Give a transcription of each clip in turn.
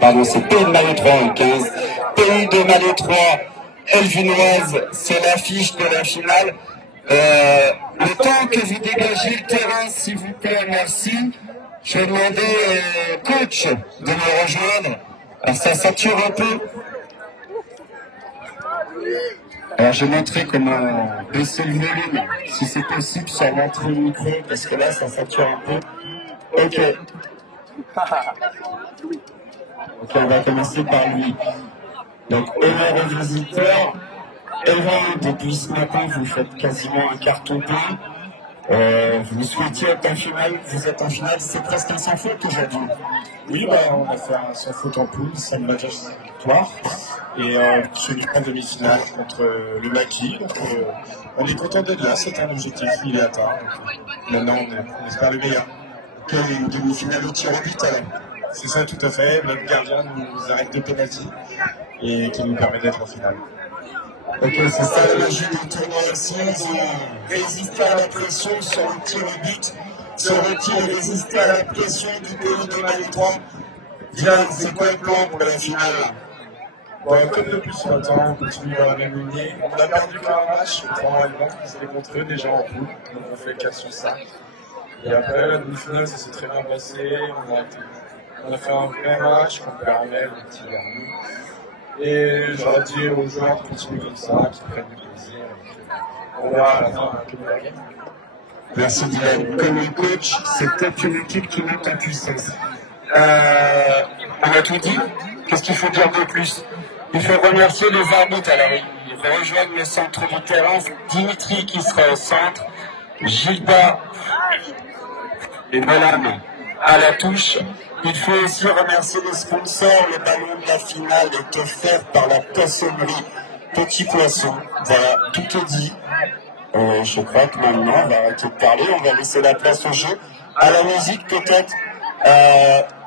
Pardon, c'est Pays de Malétroit en 15. Pays de Malétroit, Elvinoise, c'est l'affiche de la finale. Le temps que vous dégagez le terrain, s'il vous plaît, merci. Je vais demander au coach de me rejoindre. Alors ça sature un peu. Alors je vais montrer comment baisser le volume, si c'est possible, sur l'entrée micro, parce que là ça sature un peu. Ok. Ok, on va commencer par lui. Donc, honneur aux visiteurs. Eva, depuis ce matin, vous faites quasiment un carton plein. Vous souhaitiez être en finale, vous êtes en finale, c'est presque un sans faute aujourd'hui. Oui, on a fait un sans faute en poule, 5 matchs à victoire. Et en demi-finale contre le Maquis. Donc, on est content d'être là, c'est un objectif, il est atteint. Donc, maintenant, on espère le meilleur. Une demi-finale au tir au but alors. C'est ça, tout à fait. Notre gardien nous arrête de pénalty et qui nous permet d'être en finale. Ok, c'est ça la magie du tournoi aussi, de résister à la pression sur le tir au but, sur le tir et résister à la pression du Pays de Malétroit. Diane, c'est quoi le plan pour la finale? Comme depuis ce matin, on continue dans la même lignée. On a perdu qu'un match, pendant la grande, c'était contre eux déjà en poule, donc on fait 4 sur 5. Et après, la demi-finale, ça s'est très bien passé. On a fait un vrai match contre Armel, un petit dernier. Et j'aurais dit aux joueurs de continuer comme ça, qu'ils prennent du plaisir. On verra à la fin que nous la gagne. Merci Dylan. Comme un coach, c'est peut-être une équipe qui monte en puissance. On a tout dit. Qu'est-ce qu'il faut dire de plus? Il faut remercier les arbitres. Alors, il faut rejoindre le centre du terrain. Dimitri qui sera au centre. Gilda et Nolan à la touche. Il faut aussi remercier les sponsors. Le ballon de la finale est offert par la poissonnerie Petit Poisson. Voilà, tout est dit. Je crois que maintenant, on va arrêter de parler. On va laisser la place au jeu. À la musique, peut-être.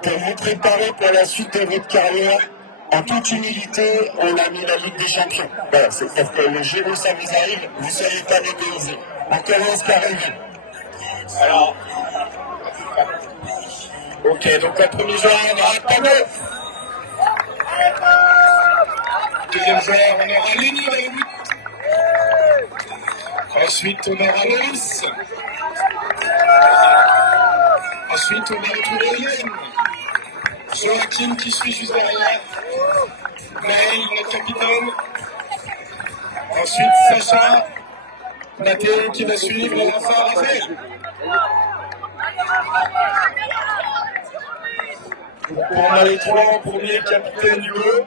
Pour vous préparer pour la suite de votre carrière, en toute humilité, on a mis la Ligue des Champions. Voilà, c'est parce que le jour où ça vous arrive, vous ne soyez pas dépaysés. On commence par Elvin. Alors, ok, donc le premier joueur, on aura Pablo. Deuxième joueur, on aura Lenny dans le but. Ensuite, on aura Loïs. Ensuite, on va retrouver Hélène. Joachim qui suit juste derrière. Maël, notre capitaine. Ensuite, Sacha. Mathéo qui va suivre. Et enfin, Raphaël. On a les trois en premier, capitaine Hugo.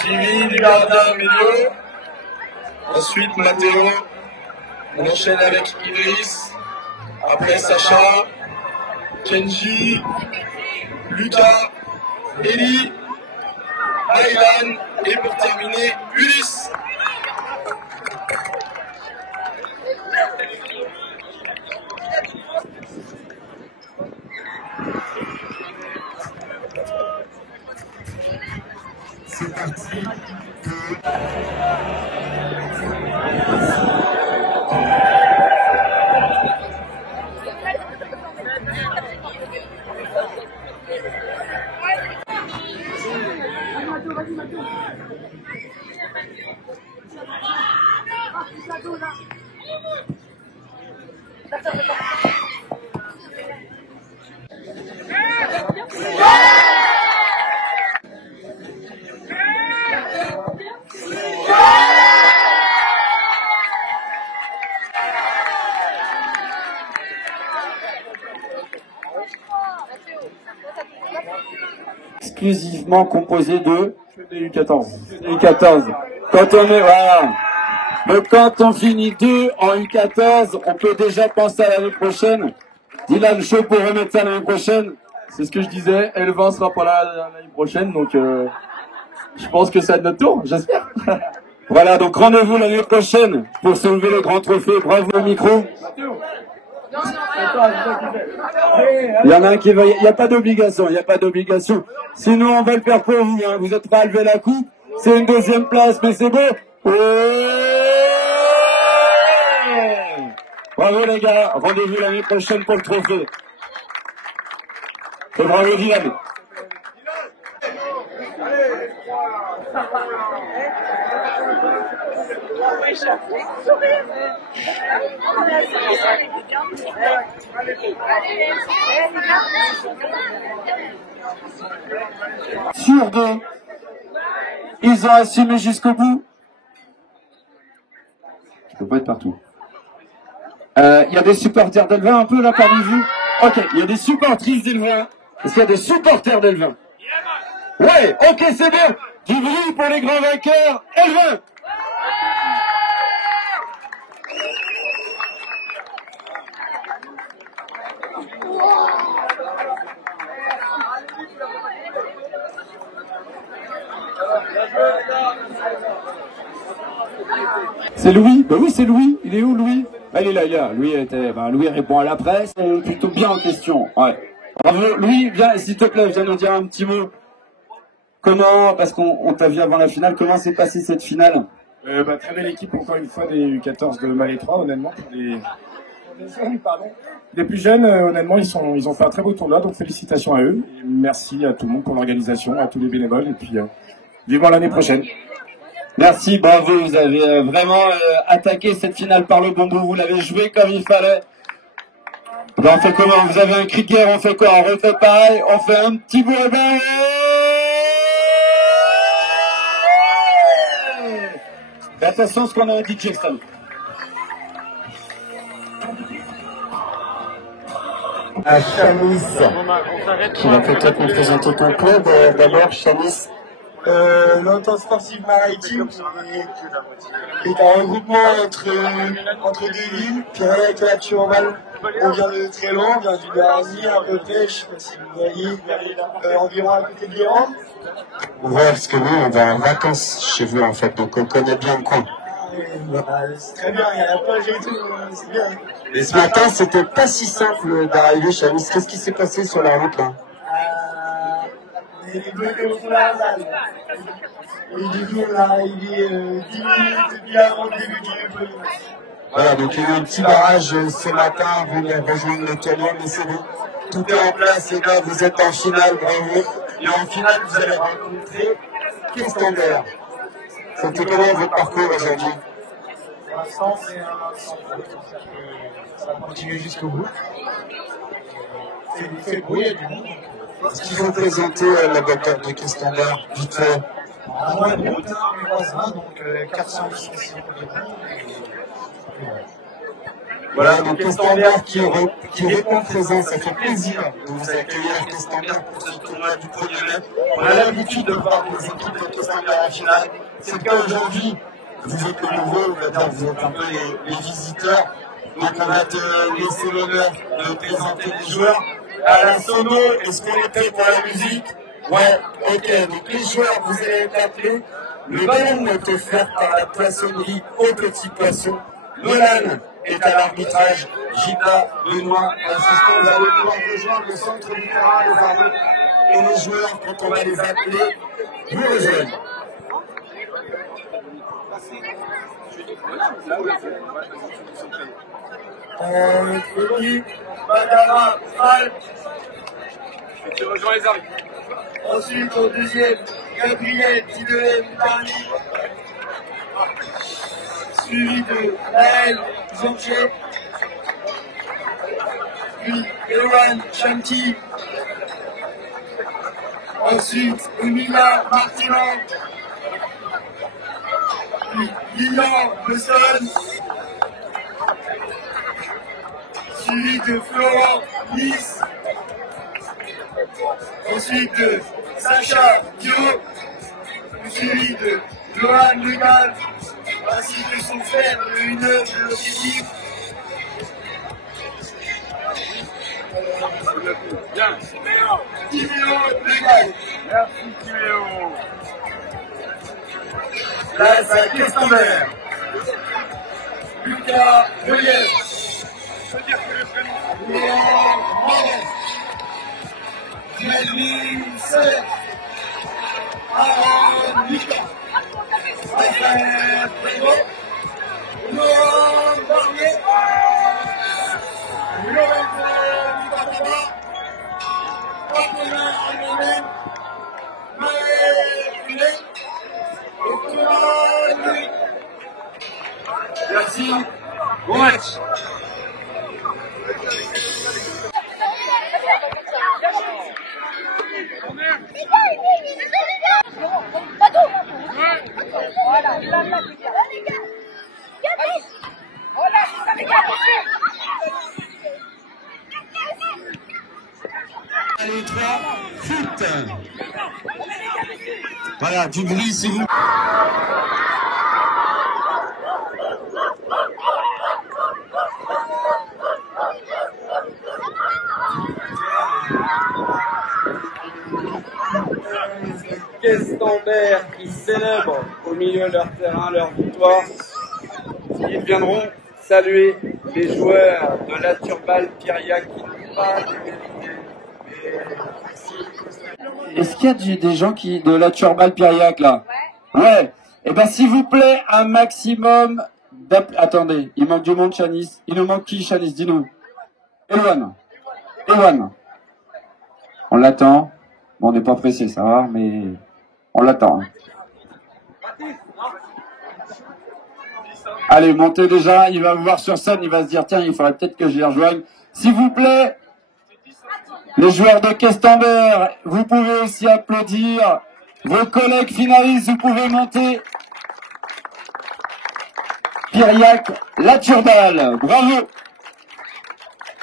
Suivi du gardien Ménio. Ensuite, Mathéo. On enchaîne avec Idriss. Après, Sacha. Kenji. Lucas. Eli. Aylan. Et pour terminer, Ulysse. C'est parti. Exclusivement composé de U14. U14. Quand on est, voilà. Donc quand on finit 2 en U14, on peut déjà penser à l'année prochaine. Dylan, chaud pour remettre ça l'année prochaine. C'est ce que je disais, Elvin sera pas là l'année prochaine, donc je pense que c'est à notre tour, j'espère. Voilà, donc rendez-vous l'année prochaine pour soulever le grand trophée. Bravo au micro. Il y en a un qui veut, il n'y a pas d'obligation, il n'y a pas d'obligation. Sinon, on va le faire pour vous, hein. Vous êtes prêts à lever la coupe? C'est une deuxième place, mais c'est beau. Bravo les gars, rendez-vous l'année prochaine pour le trophée. Et bravo Dylan. Sur deux, ils ont assumé jusqu'au bout. Je peux pas être partout. Il y a des supporters d'Elvin un peu là parmi vous. Ok, il y a des supportrices d'Elvin. Est-ce qu'il y a des supporters d'Elvin? Ouais, ok, c'est bien. Du bruit pour les grands vainqueurs, Elvin. C'est Louis? Bah oui, c'est Louis. Il est où, Louis? Ah, il est là, il est là. Louis répond à la presse, plutôt bien en question. Ouais. Bravo, Louis, viens, s'il te plaît, viens nous dire un petit mot. Comment, parce qu'on t'a vu avant la finale, comment s'est passée cette finale? Très belle équipe, encore une fois, des U14 de Malétroit, honnêtement. Les plus jeunes, honnêtement, ils ont fait un très beau tournoi, donc félicitations à eux. Et merci à tout le monde pour l'organisation, à tous les bénévoles, et puis vivement l'année prochaine. Merci, bravo, vous avez vraiment attaqué cette finale par le bon bout, vous l'avez joué comme il fallait. Ben, on fait comment? Vous avez un cri de guerre, on fait quoi? On refait pareil, on fait un petit bout de bain. Attention, ce qu'on a dit, Jackson. À Chamis, qui va peut-être nous présenter ton club. D'abord, Chamis. L'entente sportive maritime est un regroupement entre deux villes. Pierre et Turval, on vient de très loin, on vient du Darzi à peu près, je ne sais pas si vous voyez, environ à côté de Guérande. Ouais, parce que nous, on va en vacances chez vous, en fait, donc on connaît bien le coin. C'est très bien, il y a la plage et tout, c'est bien. Et ce matin, c'était pas si simple d'arriver chez Chamis. Qu'est-ce qui s'est passé sur la route, là? Les bloqués au fond de la salle. Et du coup, on est arrivé 10 minutes bien avant le début du jeu. Voilà, donc il y a eu un petit barrage ce matin avant de rejoindre le camion, mais c'est bon. Tout est en place, les gars, vous êtes en finale, bravo. Et en finale, vous allez rencontrer Questembert. C'était comment votre parcours aujourd'hui? Pour l'instant, ça va continuer jusqu'au bout. C'est beau, il y a du monde. Est-ce qu'il faut présenter la bataille de Questembert vite fait? À moins de route, on voisin, donc 400 licenciés pour les bons. Voilà, donc Questembert qui répond présent, ça fait plaisir de vous accueillir Questembert pour ce tournoi du 1er mai. On a l'habitude de voir des équipes de Questembert en finale. C'est le cas aujourd'hui. Vous êtes les nouveaux, vous êtes un peu les visiteurs. Donc on va te laisser l'honneur de présenter les joueurs. À la sono, est-ce qu'on est prêt pour la musique? Ouais, ok, donc les joueurs, vous allez être appelés. Le ballon est offert par la poissonnerie au petit poisson. Nolan est à l'arbitrage. Gita, Benoît, l'assistant, vous allez pouvoir rejoindre le centre du terrain, les arbitres. Et les joueurs, quand on va les appeler, vous rejoignent. Équipe, Badara, Alp. Tu rejoins les arbitres. Ensuite, au deuxième, Gabriel, Tidele, Paris. Suivi de Naël, Zanché. Puis Ewan, Chanti. Ensuite, Emila, Martinan. Puis Lilian, Besson. Suivi de Florent, Nice. Ensuite de Sacha, Dio. Suivi de Johan Legal, ainsi que son frère, le 1 de l'objectif. Bien. Timéo Legal. Merci Timéo. Là, c'est Questembert. Lucas Relief. Léon Morel. Melvin Sey. Aaron Lucas. Raphaël Prévost. Laurent Barnier. Laurent Nibataba. Antonin Arnonet. Maël Funet. Allez, 3, foot. Voilà, du bruit si vous... Questembert qui célèbrent au milieu de leur terrain leur victoire. Ils viendront saluer les joueurs de la Turbal Piriac qui n'ont pas démérité. Est-ce qu'il y a des gens de la Turbal Piriac là? Ouais. Eh ben s'il vous plaît, un maximum Attendez, il manque du monde, Chanice. Il nous manque qui, Chanice? Dis-nous. Ewan. On l'attend. Bon, on n'est pas pressé, ça va, mais on l'attend. Allez, montez déjà, il va vous voir sur scène, il va se dire, tiens, il faudrait peut-être que je les rejoigne. S'il vous plaît, les joueurs de Questembert, vous pouvez aussi applaudir. Vos collègues finalistes, vous pouvez monter. Piriac, la Turbal, bravo.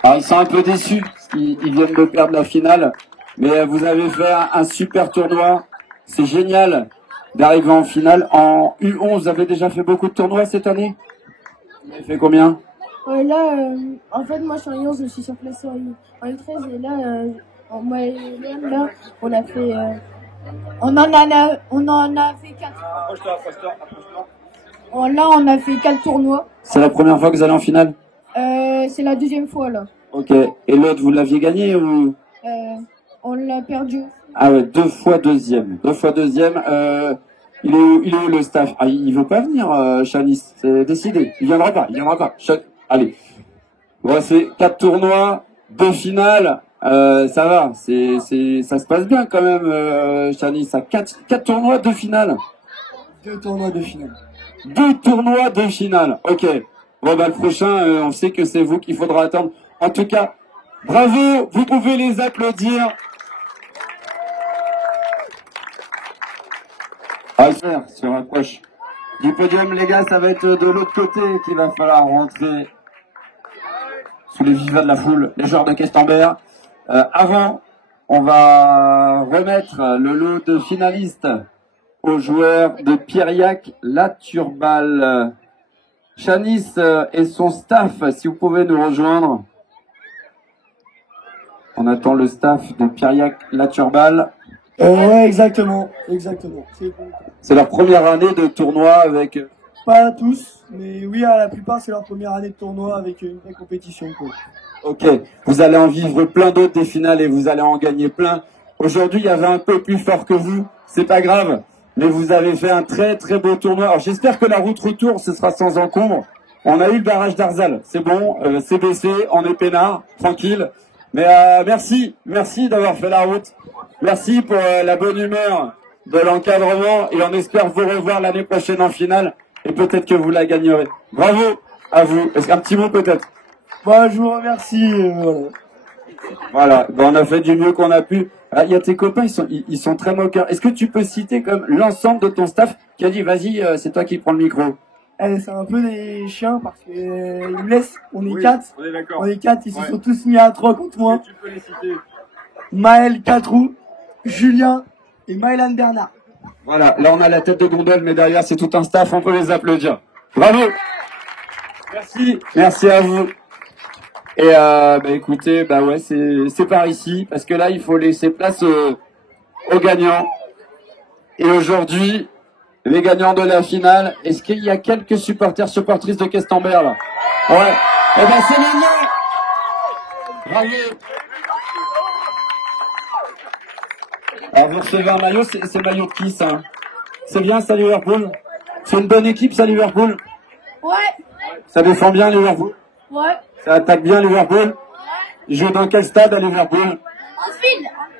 Alors, ils sont un peu déçus, parce qu'ils viennent de perdre la finale. Mais vous avez fait un super tournoi. C'est génial d'arriver en finale. En U11, vous avez déjà fait beaucoup de tournois cette année? Vous avez fait combien? Là, en fait, moi, je suis en U11, je suis surclassé en U13. Et là, moi et Léon, là, on a fait... on en a fait 4. Approche-toi. Là, on a fait 4 tournois. C'est la première fois que vous allez en finale? C'est la deuxième fois, là. Ok. Et l'autre, vous l'aviez gagné ou? On l'a perdu. Ah ouais, 2 fois deuxième. Il est où le staff? Ah, il veut pas venir, Chanice. C'est décidé. Il viendra pas. Allez. Bon, c'est 4 tournois, 2 finales. Ça va. Ça se passe bien quand même, Chanice. 4 tournois, 2 finales. 2 tournois de finale. 2 tournois de finale. Ok. Bon, bah, le prochain, on sait que c'est vous qu'il faudra attendre. En tout cas, bravo. Vous pouvez les applaudir. Alfer se rapproche du podium, les gars. Ça va être de l'autre côté qu'il va falloir rentrer sous les vivats de la foule, les joueurs de Questembert. Avant, on va remettre le lot de finalistes aux joueurs de Piriac, la Turbal. Chanice et son staff, si vous pouvez nous rejoindre. On attend le staff de Piriac, la Turbal. Ouais, exactement. C'est leur première année de tournoi avec... Pas tous, mais oui, à la plupart, c'est leur première année de tournoi avec une vraie compétition, quoi. Ok, vous allez en vivre plein d'autres des finales et vous allez en gagner plein. Aujourd'hui, il y avait un peu plus fort que vous, c'est pas grave, mais vous avez fait un très très beau tournoi. Alors j'espère que la route retour, ce sera sans encombre. On a eu le barrage d'Arzal, c'est bon, c'est baissé, on est peinard, tranquille. Mais merci d'avoir fait la route. Merci pour la bonne humeur de l'encadrement et on espère vous revoir l'année prochaine en finale et peut-être que vous la gagnerez. Bravo à vous. Est-ce qu'un petit mot peut-être? Bah, je vous remercie. Voilà, on a fait du mieux qu'on a pu. Il y a tes copains, ils sont très moqueurs. Est-ce que tu peux citer comme l'ensemble de ton staff qui a dit vas-y, c'est toi qui prends le micro? C'est un peu des chiens parce que ils me laissent. On est 4. On est d'accord. On est 4, ils se sont tous mis à 3 contre moi. Tu peux les citer. Maël Catrou, Julien et Maëlan Bernard. Voilà, là on a la tête de gondole, mais derrière c'est tout un staff, on peut les applaudir. Bravo. Merci à vous. Et écoutez, ouais, c'est par ici, parce que là il faut laisser place aux gagnants. Et aujourd'hui, les gagnants de la finale, est-ce qu'il y a quelques supportrices de Questembert là? Ouais. Eh ben c'est les noms. Bravo. Alors vous recevez un maillot, c'est maillot de qui ça? C'est bien ça Liverpool? C'est une bonne équipe ça Liverpool? Ouais. Ça défend bien Liverpool? Ouais. Ça attaque bien Liverpool? Ouais. Ils jouent dans quel stade à Liverpool?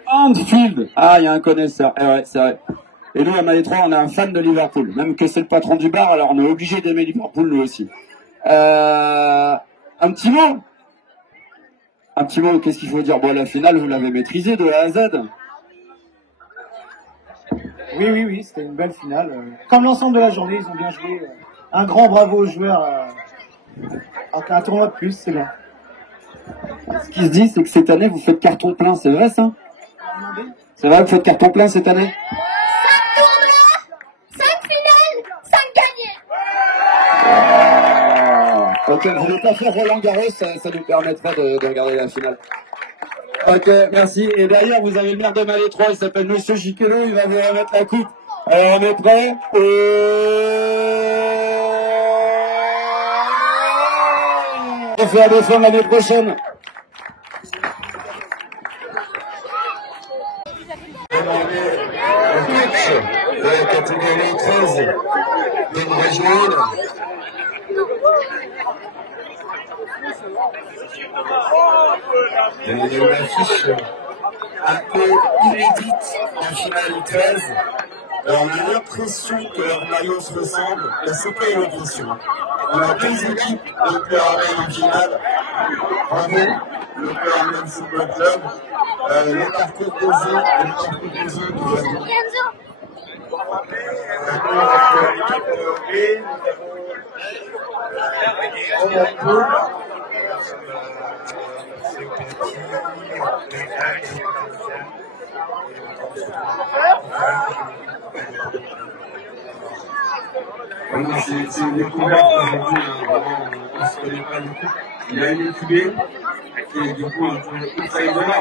Anfield. Ah, il y a un connaisseur. Eh ouais, c'est vrai. Et nous, à Malétroit, on est un fan de Liverpool. Même que c'est le patron du bar, alors on est obligé d'aimer Liverpool, nous aussi. Un petit mot? Un petit mot, qu'est-ce qu'il faut dire? Bon, la finale, vous l'avez maîtrisée de A à Z. Oui, c'était une belle finale. Comme l'ensemble de la journée, ils ont bien joué. Un grand bravo aux joueurs. Après un tournoi de plus, c'est bien. Ce qui se dit, c'est que cette année, vous faites carton plein, c'est vrai ça? C'est vrai, vous faites carton plein cette année? 5 tournois, 5 finales, 5 gagnés. Ok, vous voulez pas faire Roland Garros, ça nous permettrait de regarder la finale. Ok, merci. Et d'ailleurs, vous avez le maire de Malais 3, il s'appelle Monsieur Giquelot, il va vous remettre la coupe. Alors, on est prêts? On fait à défendre l'année prochaine. Le coach de la catégorie 13 d'une régionale. Il y a une affiche un peu inédite en finale 13. Alors, on a l'impression que leur maillot se ressemble, mais c'est pas une impression. On a deux équipes de Pleurmel en finale. Bravo, le Pleurmel Football Club, le parcours posé et le parcours posé de Voisin. C'est une découverte aujourd'hui, vraiment, on ne se connaît pas beaucoup. Il a une incubée qui est du coup un peu outsider.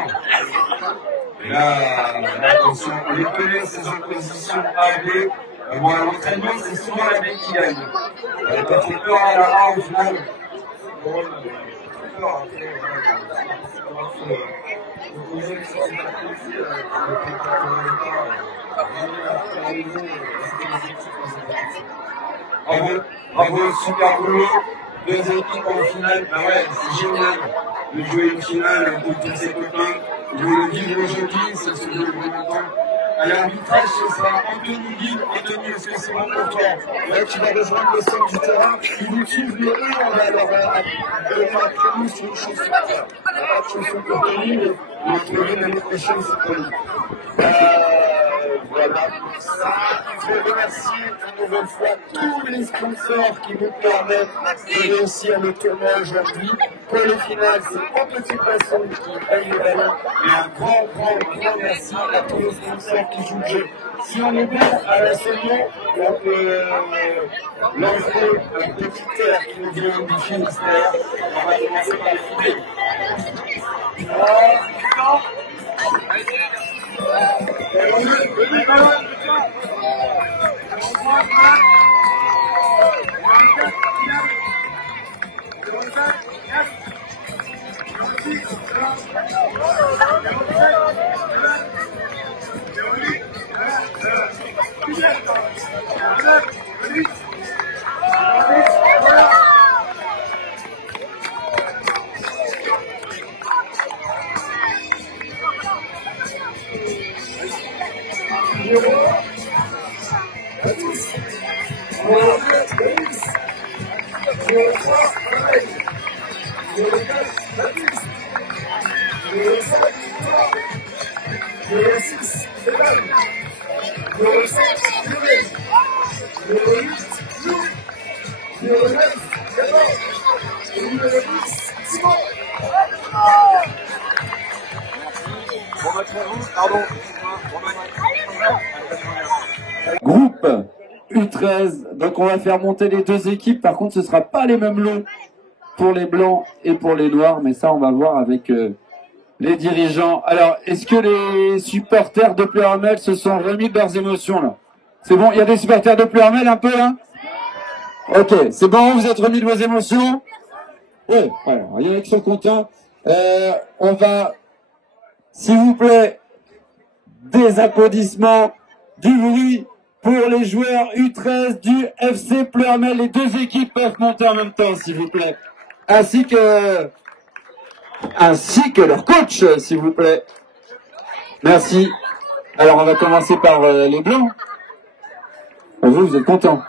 Et là, attention, on les connaît, ces oppositions A et B. Bon, à l'entraînement, c'est souvent la B qui gagne. Elle n'a pas fait peur à la A au final. Bon, bravo, super boulot. Deux équipes en finale, bah ouais, c'est génial de jouer une finale avec tous ses copains. Je vais le vivre aujourd'hui, ça se joue longtemps. À l'arbitrage, ce sera Anthony Guille. Anthony, est-ce que c'est bon pour toi? Là, tu vas rejoindre le centre du terrain. Ils nous suivent, mais eux, on va leur donner un créneau sur une chanson. On n'a pas de chanson pour Tony, mais on va trouver l'année prochaine, c'est Tony. Voilà. Je veux remercier une nouvelle fois tous les sponsors qui nous permettent de réussir le tournoi aujourd'hui. Pour le final, c'est un petit poisson qui paye le ballon. Et un grand merci à tous les sponsors qui jouent le jeu. Si on est bien à la saison, on peut lancer un petit air qui nous vient du Finistère. On va commencer par les idées. Groupe U13, donc on va faire monter les deux équipes. Par contre, ce ne sera pas les mêmes lots pour les blancs et pour les noirs, mais ça on va voir avec les dirigeants. Alors, est-ce que les supporters de Pleurmel se sont remis de leurs émotions là? C'est bon, il y a des supporters de Pleurmel un peu là? Ok, c'est bon, vous êtes remis de vos émotions? Oui, voilà, il y en a qui sont contents. On va, s'il vous plaît, des applaudissements, du bruit pour les joueurs U13 du FC Pleurmel. Les deux équipes peuvent monter en même temps, s'il vous plaît. Ainsi que leur coach, s'il vous plaît. Merci. Alors, on va commencer par les blancs. Vous êtes contents.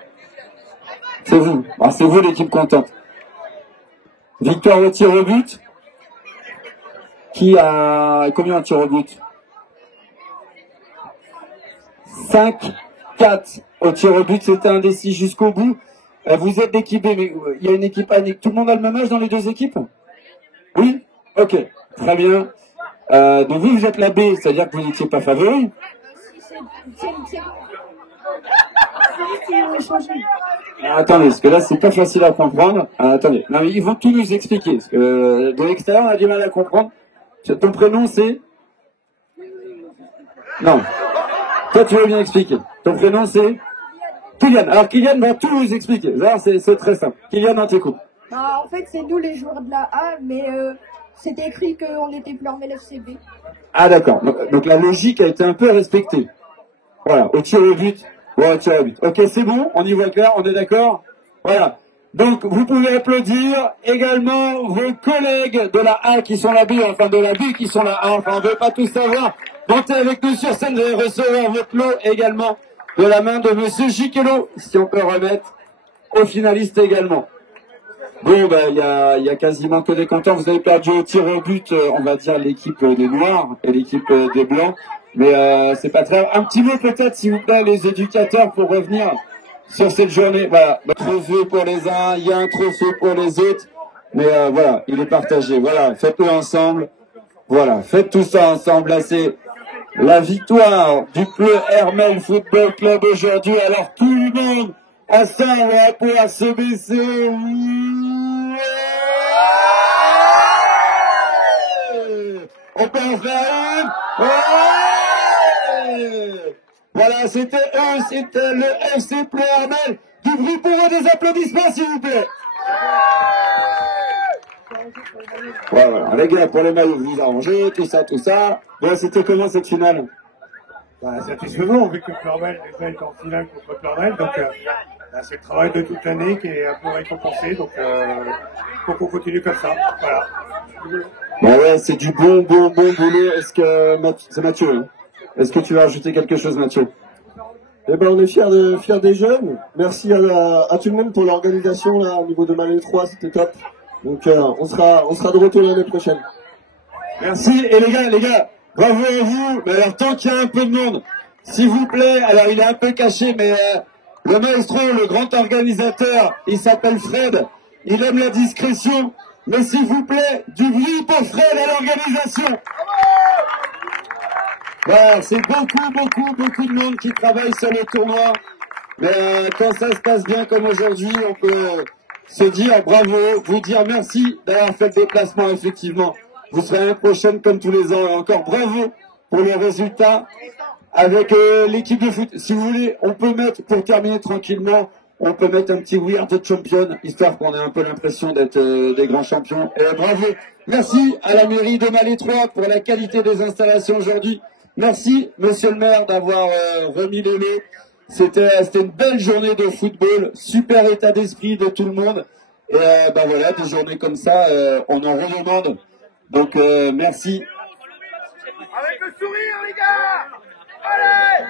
C'est vous. Ah, c'est vous l'équipe contente. Victoire au tir au but. Qui a combien de tir au but? 5-4 au tir au but, c'était indécis jusqu'au bout. Vous êtes équipés, mais il y a une équipe année. Tout le monde a le même âge dans les deux équipes? Oui? Ok, très bien. Donc vous êtes la B, c'est-à-dire que vous n'étiez pas favori. Attendez, parce que là c'est pas facile à comprendre. Attendez, non, mais ils vont tout nous expliquer. Parce que de l'extérieur on a du mal à comprendre. Ton prénom c'est... Non. Toi tu veux bien expliquer. Ton prénom c'est... Kylian. Alors Kylian va tout nous expliquer. C'est très simple. Kylian, on t'écoute. Bah, en fait, c'est nous les joueurs de la A, mais c'était écrit qu'on était Pleurmel FCB. Ah d'accord. Donc la logique a été un peu respectée. Voilà, au tir au but. Ouais, au tir au but. Ok, c'est bon, on y voit clair, on est d'accord. Voilà. Donc vous pouvez applaudir également vos collègues de la A qui sont la B, enfin de la B qui sont la A, enfin on ne veut pas tout savoir. Montez avec nous sur scène, vous allez recevoir votre lot également de la main de Monsieur Giquelot, si on peut remettre aux finalistes également. Bon, bah, il y a quasiment que des contents. Vous avez perdu au tir au but, on va dire l'équipe des Noirs et l'équipe des Blancs. Mais c'est pas très... Un petit mot peut-être, s'il vous plaît, les éducateurs, pour revenir sur cette journée. Voilà, un trophée pour les uns, il y a un trophée pour les autres. Mais voilà, il est partagé. Voilà, faites-le ensemble. Voilà, faites tout ça ensemble. Là, c'est la victoire du Pleu Hermel Football Club aujourd'hui. Alors tout le monde, à ça, on va pouvoir se baisser. On peut en faire une. Voilà, c'était eux, c'était le FC Pleu Hermel. Du bruit pour eux, des applaudissements s'il vous plaît. Voilà, les gars, pour les maillots, vous vous arrangez, tout ça, tout ça. Voilà, c'était comment cette finale? Satisfaisant, vu que Pleurmel est en finale contre Pleurmel, donc c'est le travail de toute l'année qui est un peu récompensé, donc faut qu'on continue comme ça, voilà. Bon ouais, c'est du bon boulot. Est-ce que c'est Mathieu, hein? Est-ce que tu veux ajouter quelque chose, Mathieu? Eh ben, on est fiers des jeunes. Merci à tout le monde pour l'organisation là au niveau de Malais 3, c'était top. Donc on sera de retour l'année prochaine. Merci. Et les gars, bravo à vous. Mais alors tant qu'il y a un peu de monde, s'il vous plaît, alors il est un peu caché, mais le maestro, le grand organisateur, il s'appelle Fred. Il aime la discrétion. Mais s'il vous plaît, du bruit pour Fred à l'organisation. Voilà, c'est beaucoup de monde qui travaille sur le tournoi. Mais quand ça se passe bien comme aujourd'hui, on peut se dire bravo, vous dire merci d'avoir fait le déplacement, effectivement. Vous serez l'année prochaine comme tous les ans. Et encore bravo pour les résultats avec l'équipe de foot. Si vous voulez, on peut mettre, pour terminer tranquillement, on peut mettre un petit We Are the Champion, histoire qu'on ait un peu l'impression d'être des grands champions. Et bravo. Merci à la mairie de Malais 3 pour la qualité des installations aujourd'hui. Merci, monsieur le maire, d'avoir remis les lots. C'était une belle journée de football, super état d'esprit de tout le monde. Et ben voilà, des journées comme ça, on en redemande. Donc merci. Avec le sourire, les gars! Allez!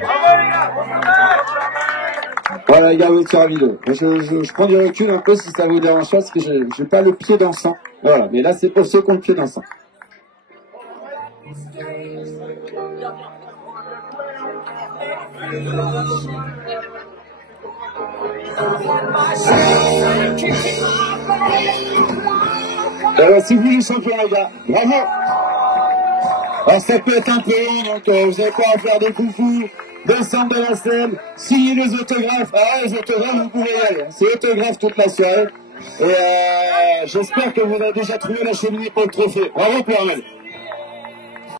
Bravo, les gars! Voilà les gars, vous êtes sur la vidéo. Je prends du recul un peu si ça vous dérange pas, parce que j'ai pas le pied dans le sang. Voilà, mais là c'est pour ceux qui ont le pied dans le sang. Alors c'est vous les champions les gars, bravo. Alors ça peut être un peu long, donc vous allez pouvoir faire des coucous, descendre de la scène, signer les autographes. Ah les autographes vous pouvez y aller, c'est autographes toute la soirée. Et j'espère que vous avez déjà trouvé la cheminée pour le trophée. Bravo Pleurmel.